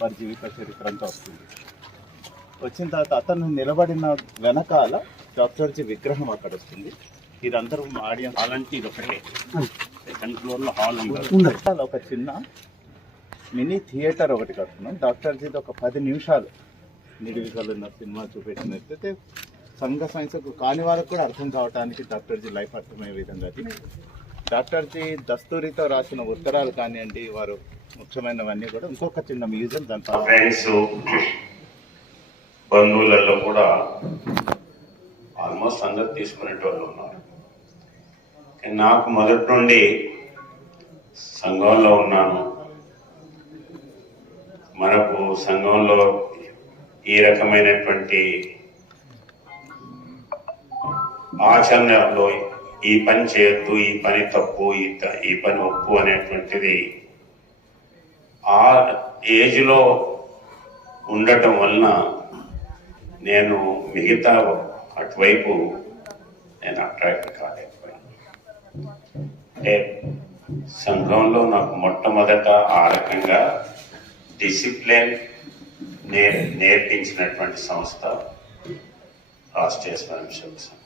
వారి జీవిత చరిత్ర అంతా వస్తుంది. వచ్చిన తర్వాత అతను నిలబడిన వెనకాల డాక్టర్జీ విగ్రహం అక్కడ వస్తుంది. ఇదందరూ ఆడియన్స్ అలాంటి ఇది ఒకటే సెకండ్ ఫ్లోర్లో హాల్ ఉండదు. ఒక చిన్న మినీ థియేటర్ ఒకటి కడుతున్నాం. డాక్టర్జీది ఒక 10 నిమిషాలు నిడివిగలు ఉన్న సినిమా చూపెట్టినట్లయితే సంఘ సంస్థకు కాని వాళ్ళకు కూడా అర్థం కావడానికి డాక్టర్జీ లైఫ్ అర్థమయ్యే విధంగా అది. డాక్టర్జీ దస్తూరితో రాసిన ఉత్తరాలు కానివ్వండి, వారు ముఖ్యమైనవన్నీ కూడా ఇంకొక చిన్న మ్యూజియం దాంట్లో ఫ్రెండ్స్ బంధువులలో కూడా ఆల్మోస్ట్ అందరు తీసుకునేటోళ్ళు ఉన్నారు. నాకు మొదటి నుండి సంఘంలో ఉన్నాను. మనకు సంఘంలో ఈ రకమైనటువంటి ఆచరణలో ఈ పని చేయొద్దు, ఈ పని తప్పు, ఈ పని ఒప్పు అనేటువంటిది ఆ ఏజ్లో ఉండటం వలన నేను మిగతా అటువైపు నేను అట్రాక్ట్ కాలేకపోయాను. అంటే సంఘంలో నాకు మొట్టమొదట ఆ రకంగా డిసిప్లిన్ నేర్పించినటువంటి సంస్థ రాష్ట్రీయ స్వయం సేవక సంఘం.